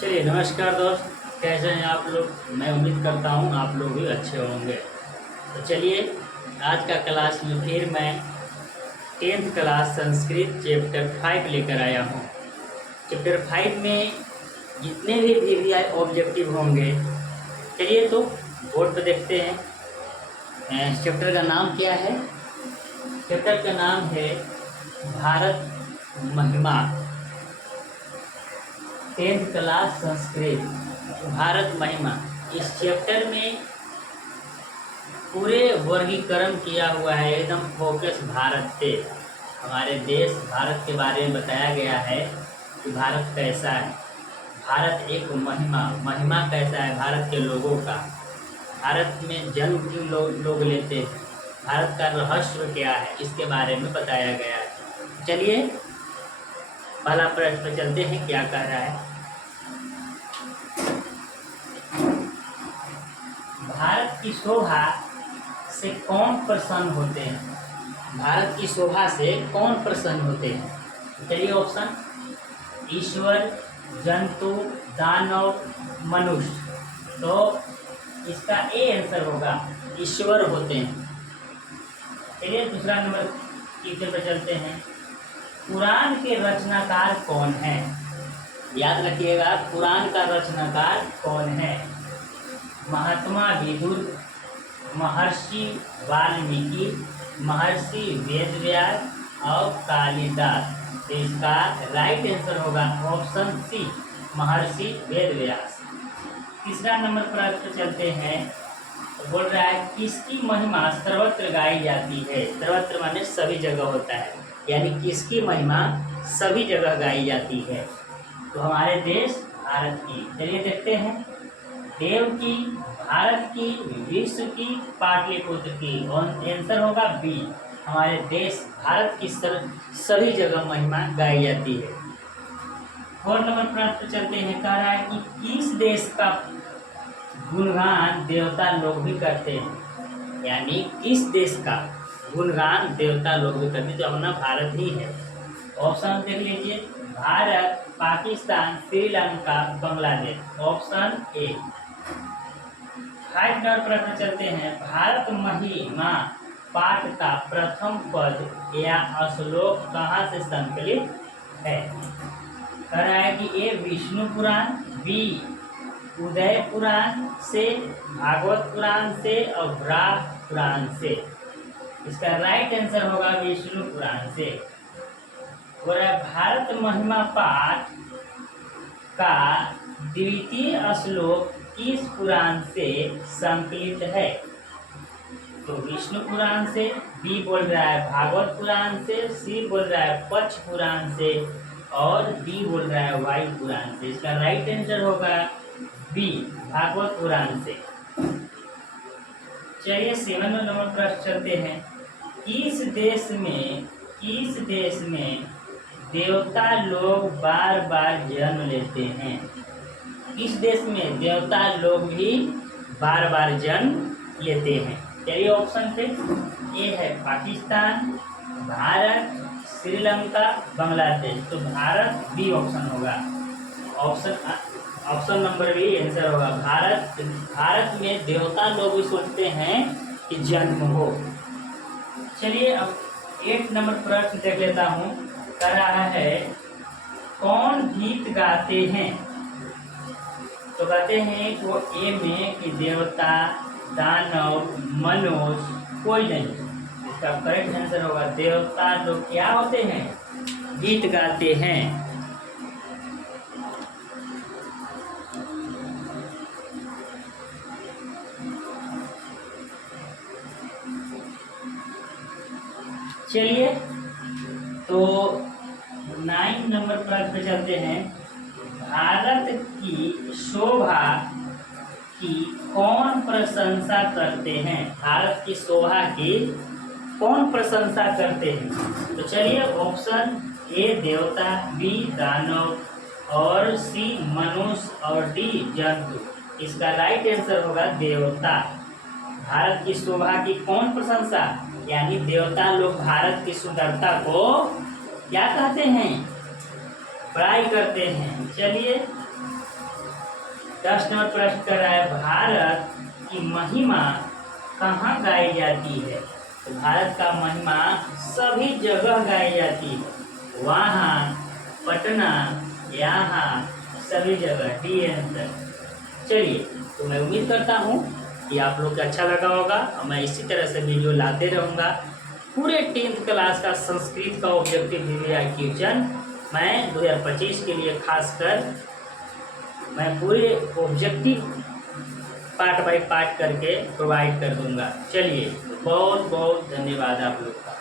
चलिए, नमस्कार दोस्त। कैसे हैं आप लोग? मैं उम्मीद करता हूँ आप लोग भी अच्छे होंगे। तो चलिए, आज का क्लास में फिर मैं 10th क्लास संस्कृत चैप्टर 5 लेकर आया हूँ। चैप्टर 5 में जितने भी वीवीआई ऑब्जेक्टिव होंगे, चलिए तो बोर्ड पर देखते हैं। इस चैप्टर का नाम क्या है? चैप्टर का नाम है भारत महिमा। 10th क्लास संस्कृत भारत महिमा। इस चैप्टर में पूरे वर्गीकरण किया हुआ है, एकदम फोकस भारत पे। हमारे देश भारत के बारे में बताया गया है कि भारत कैसा है। भारत एक महिमा कैसा है भारत के लोगों का। भारत में जन्म क्यों लोग लेते हैं, भारत का रहस्य क्या है, इसके बारे में बताया गया है। चलिए पहला प्रश्न पे चलते हैं, क्या कह रहा है। भारत की शोभा से कौन प्रसन्न होते हैं? भारत की शोभा से कौन प्रसन्न होते हैं? चलिए ऑप्शन: ईश्वर, जंतु, दानव, मनुष्य। तो इसका ए आंसर होगा, ईश्वर होते हैं। चलिए दूसरा नंबर क्वेश्चन पर चलते हैं। कुरान के रचनाकार कौन है? याद रखिएगा, कुरान का रचनाकार कौन है? महात्मा विदुर, महर्षि वाल्मीकि, महर्षि वेदव्यास और कालिदास। तो इसका राइट आंसर होगा ऑप्शन सी, महर्षि वेदव्यास। तीसरा नंबर पर चलते हैं। तो बोल रहा है किसकी महिमा सर्वत्र गाई जाती है? सर्वत्र माने सभी जगह होता है, यानी किसकी महिमा सभी जगह गाई जाती है? तो हमारे देश भारत की। चलिए देखते हैं। देव की, भारत की, विश्व की, पाटलिपुत्र की। और आंसर होगा बी, हमारे देश भारत की सभी जगह महिमा गाई जाती है। और नंबर पर चलते हैं। कह रहा है कि किस देश का गुणगान देवता लोग भी करते हैं? यानी किस देश का गुणगान देवता लोग भी करते हैं? जो अपना भारत ही है। ऑप्शन देख लीजिए: Bharat, Pakistan, Sri Lanka, Bangladesh. Option A. 5 number पर चलते हैं। भारत महिमा पाठ का प्रथम पद या श्लोक कहाँ से संकलित है? कह रहा है कि ए विष्णु पुराण, बी उदय पुराण से, भागवत पुराण से और ब्राह्म पुराण से। इसका राइट आंसर होगा विष्णु पुराण से। और भारत महिमा पाठ का द्वितीय श्लोक किस पुराण से संकलित है? तो विष्णु पुराण से, बी बोल रहा है भागवत पुराण से, सी बोल रहा है पक्ष पुराण से और डी बोल रहा है वायु पुराण से। इसका राइट आंसर होगा बी, भागवत पुराण से। चलिए 7 नंबर पर चलते हैं। किस देश में देवता लोग बार बार जन्म लेते हैं? किस देश में देवता लोग भी बार बार जन्म लेते हैं? चलिए ऑप्शन पे ए है पाकिस्तान, भारत, श्रीलंका, बांग्लादेश। तो भारत बी ऑप्शन होगा। ऑप्शन नंबर बी आंसर होगा भारत में देवता लोग भी सोचते हैं कि जन्म हो। चलिए अब 8 नंबर प्रश्न देख लेता हूँ। कह रहा है कौन गीत गाते हैं? तो कहते हैं कि वो ए में कि देवता, दानव, मनुष्य, कोई नहीं। इसका करेक्ट आंसर होगा देवता लोग क्या होते हैं? गीत गाते हैं। चलिए तो 9 नंबर पर चलते हैं। भारत की शोभा की कौन प्रशंसा करते हैं? भारत की शोभा की कौन प्रशंसा करते हैं? तो चलिए ऑप्शन ए देवता, बी दानव और सी मनुष्य और डी जंतु। इसका राइट आंसर होगा देवता। भारत की शोभा की कौन प्रशंसा? यानी देवता लोग भारत की सुंदरता को क्या कहते हैं, पढ़ाई करते हैं। चलिए 10 नंबर प्रश्न कर रहा है, भारत की महिमा कहाँ गाई जाती है। तो भारत का महिमा सभी जगह गाई जाती है, वहाँ, पटना, यहाँ, सभी जगह, डी आंसर। चलिए तो मैं उम्मीद करता हूँ कि आप लोग को अच्छा लगा होगा और मैं इसी तरह से वीडियो लाते रहूँगा। पूरे 10th क्लास का संस्कृत का ऑब्जेक्टिव वीवीआई क्वेश्चन मैं 2025 के लिए खासकर मैं पूरे ऑब्जेक्टिव पार्ट बाय पार्ट करके प्रोवाइड कर दूंगा। चलिए बहुत बहुत धन्यवाद आप लोग का।